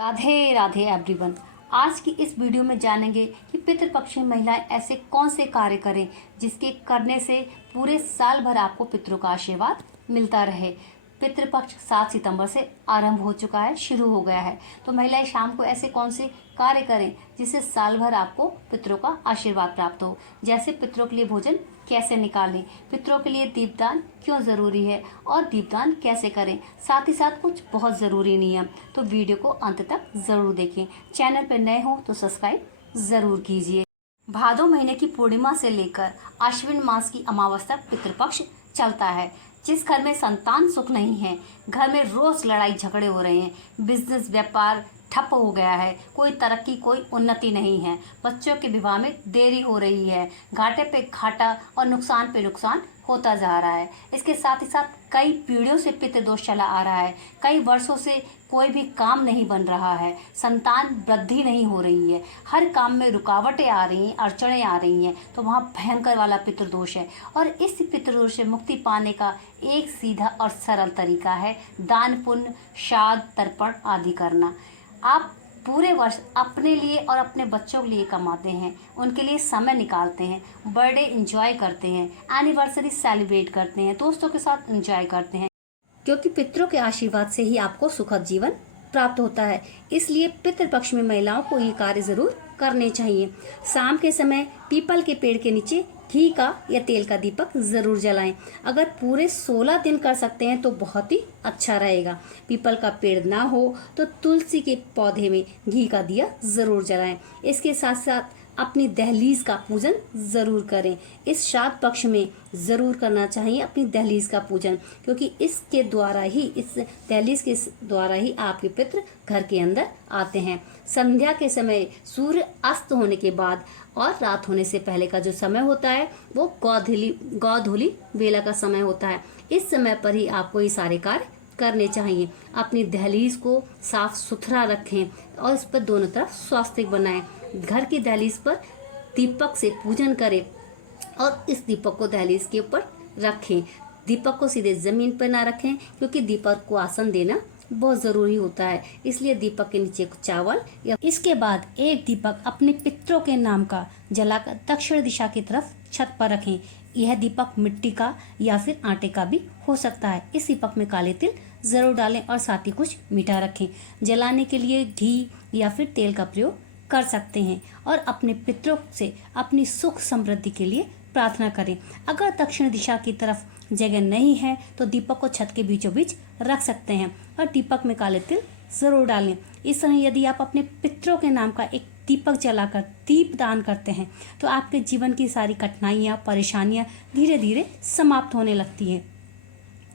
Radhe Radhe everyone. आज की इस वीडियो में जानेंगे कि पितृपक्ष में महिलाएं ऐसे कौन से कार्य करें जिसके करने से पूरे साल भर आपको पितरों का आशीर्वाद मिलता रहे। पितृपक्ष 7 सितंबर से आरंभ हो चुका है, शुरू हो गया है। तो महिलाएं शाम को ऐसे कौन से कार्य करें जिससे साल भर आपको पितरों का आशीर्वाद प्राप्त हो। जैसे पितरों के लिए भोजन कैसे निकालें, पितरों के लिए दीपदान क्यों ज़रूरी है और दीपदान कैसे करें, साथ ही साथ कुछ बहुत ज़रूरी नियम। तो वीडियो को अंत तक ज़रूर देखें। चैनल पर नए हो तो सब्सक्राइब ज़रूर कीजिए। भादो महीने की पूर्णिमा से लेकर आश्विन मास की अमावस्या तक पितृपक्ष चलता है। जिस घर में संतान सुख नहीं है, घर में रोज लड़ाई झगड़े हो रहे हैं, बिजनेस व्यापार ठप हो गया है, कोई तरक्की कोई उन्नति नहीं है, बच्चों के विवाह में देरी हो रही है, घाटे पे घाटा और नुकसान पे नुकसान होता जा रहा है। इसके साथ ही साथ कई पीढ़ियों से पितृ दोष चला आ रहा है, कई वर्षों से कोई भी काम नहीं बन रहा है, संतान वृद्धि नहीं हो रही है, हर काम में रुकावटें आ रही हैं, अड़चनें आ रही हैं। तो वहाँ भयंकर वाला पितृदोष है। और इस पितृदोष से मुक्ति पाने का एक सीधा और सरल तरीका है दान पुण्य श्राद्ध तर्पण आदि करना। आप पूरे वर्ष अपने लिए और अपने बच्चों के लिए कमाते हैं, उनके लिए समय निकालते हैं, बर्थडे एंजॉय करते हैं, एनिवर्सरी सेलिब्रेट करते हैं, दोस्तों के साथ एंजॉय करते हैं, क्योंकि पितरों के आशीर्वाद से ही आपको सुखद जीवन प्राप्त होता है। इसलिए पितृपक्ष में महिलाओं को ये कार्य जरूर करने चाहिए। शाम के समय पीपल के पेड़ के नीचे घी का या तेल का दीपक जरूर जलाएं। अगर पूरे 16 दिन कर सकते हैं तो बहुत ही अच्छा रहेगा। पीपल का पेड़ ना हो तो तुलसी के पौधे में घी का दिया जरूर जलाएं। इसके साथ साथ अपनी दहलीज का पूजन जरूर करें। इस श्राद्ध पक्ष में जरूर करना चाहिए अपनी दहलीज का पूजन, क्योंकि इसके द्वारा ही, इस दहलीज के द्वारा ही आपके पितृ घर के अंदर आते हैं। संध्या के समय सूर्य अस्त होने के बाद और रात होने से पहले का जो समय होता है वो गौधूली बेला का समय होता है। इस समय पर ही आपको ये सारे कार्य करने चाहिए। अपनी दहलीज को साफ सुथरा रखें और इस पर दोनों तरफ स्वास्तिक बनाएं। घर की दहलीज पर दीपक से पूजन करें और इस दीपक को दहलीज के ऊपर रखें। दीपक को सीधे जमीन पर ना रखें, क्योंकि दीपक को आसन देना बहुत जरूरी होता है। इसलिए दीपक के नीचे चावल या इसके बाद एक दीपक अपने पितरों के नाम का जलाकर दक्षिण दिशा की तरफ छत पर रखें। यह दीपक मिट्टी का या फिर आटे का भी हो सकता है। इस दीपक में काले तिल जरूर डालें और साथ ही कुछ मीठा रखें। जलाने के लिए घी या फिर तेल का प्रयोग कर सकते हैं और अपने पितरों से अपनी सुख समृद्धि के लिए प्रार्थना करें। अगर दक्षिण दिशा की तरफ जगह नहीं है तो दीपक को छत के बीचों बीच रख सकते हैं और दीपक में काले तिल जरूर डालें। इस तरह यदि आप अपने पितरों के नाम का एक दीपक जलाकर दीप दान करते हैं तो आपके जीवन की सारी कठिनाइयाँ परेशानियाँ धीरे धीरे समाप्त होने लगती हैं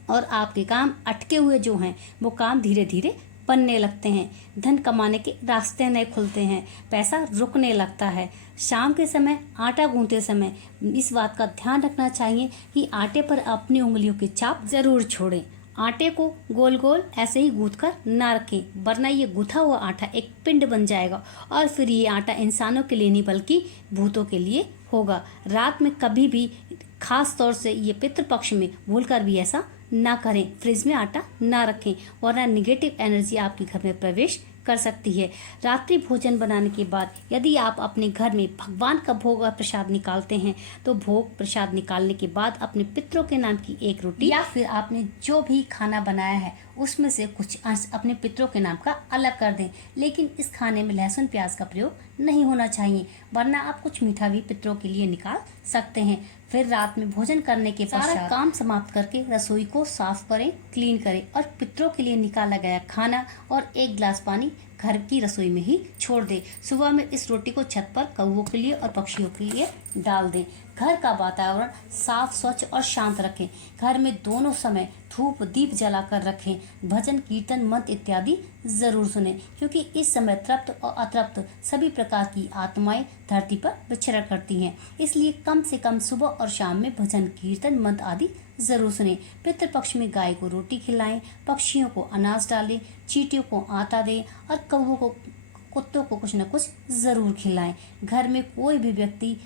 और आपके काम अटके हुए जो हैं वो काम धीरे धीरे बनने लगते हैं। धन कमाने के रास्ते नए खुलते हैं, पैसा रुकने लगता है। शाम के समय आटा गूंथते समय इस बात का ध्यान रखना चाहिए कि आटे पर अपनी उंगलियों की छाप जरूर छोड़ें। आटे को गोल गोल ऐसे ही गूंथ कर ना रखें, वरना ये गूथा हुआ आटा एक पिंड बन जाएगा और फिर ये आटा इंसानों के लिए नहीं बल्कि भूतों के लिए होगा। रात में कभी भी, खास तौर से ये पितृपक्ष में, भूलकर भी ऐसा ना करें। फ्रिज में आटा ना रखें, वरना निगेटिव एनर्जी आपके घर में प्रवेश कर सकती है। रात्रि भोजन बनाने के बाद यदि आप अपने घर में भगवान का भोग और प्रसाद निकालते हैं तो भोग प्रसाद निकालने के बाद अपने पितरों के नाम की एक रोटी या फिर आपने जो भी खाना बनाया है उसमें से कुछ अंश अपने पितरों के नाम का अलग कर दें। लेकिन इस खाने में लहसुन प्याज का प्रयोग नहीं होना चाहिए, वरना आप कुछ मीठा भी पितरों के लिए निकाल सकते हैं। फिर रात में भोजन करने के पश्चात काम समाप्त करके रसोई को साफ करें, क्लीन करें और पितरों के लिए निकाला गया खाना और एक गिलास पानी घर की रसोई में ही छोड़ दें। सुबह में इस रोटी को छत पर कौवों के लिए और पक्षियों के लिए डाल दें। घर का वातावरण साफ स्वच्छ और शांत रखें। घर में दोनों समय धूप दीप जलाकर रखें। भजन कीर्तन मंत्र इत्यादि जरूर सुने, क्योंकि इस समय तृप्त और अतृप्त सभी प्रकार की आत्माएं धरती पर विचरण करती हैं। इसलिए कम से कम सुबह और शाम में भजन कीर्तन मंत्र आदि जरूर सुने। पितृपक्ष में गाय को रोटी खिलाएं, पक्षियों को अनाज डालें, चींटियों को आटा दें और कौवों को, कुत्तों को कुछ न कुछ जरूर खिलाएं। घर में कोई भी व्यक्ति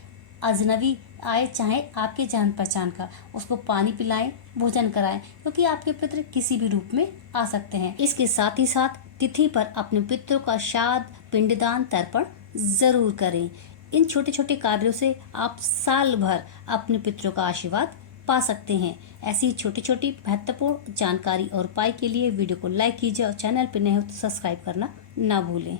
अजनबी आए, चाहे आपके जान पहचान का, उसको पानी पिलाएं, भोजन कराएं, क्योंकि आपके पितृ किसी भी रूप में आ सकते हैं। इसके साथ ही साथ तिथि पर अपने पितरों का श्राद्ध, पिंडदान, तर्पण जरूर करें। इन छोटे छोटे कार्यों से आप साल भर अपने पितरों का आशीर्वाद पा सकते हैं। ऐसी छोटी छोटी महत्वपूर्ण जानकारी और उपाय के लिए वीडियो को लाइक कीजिए और चैनल पर नए हो तो सब्सक्राइब करना ना भूलें।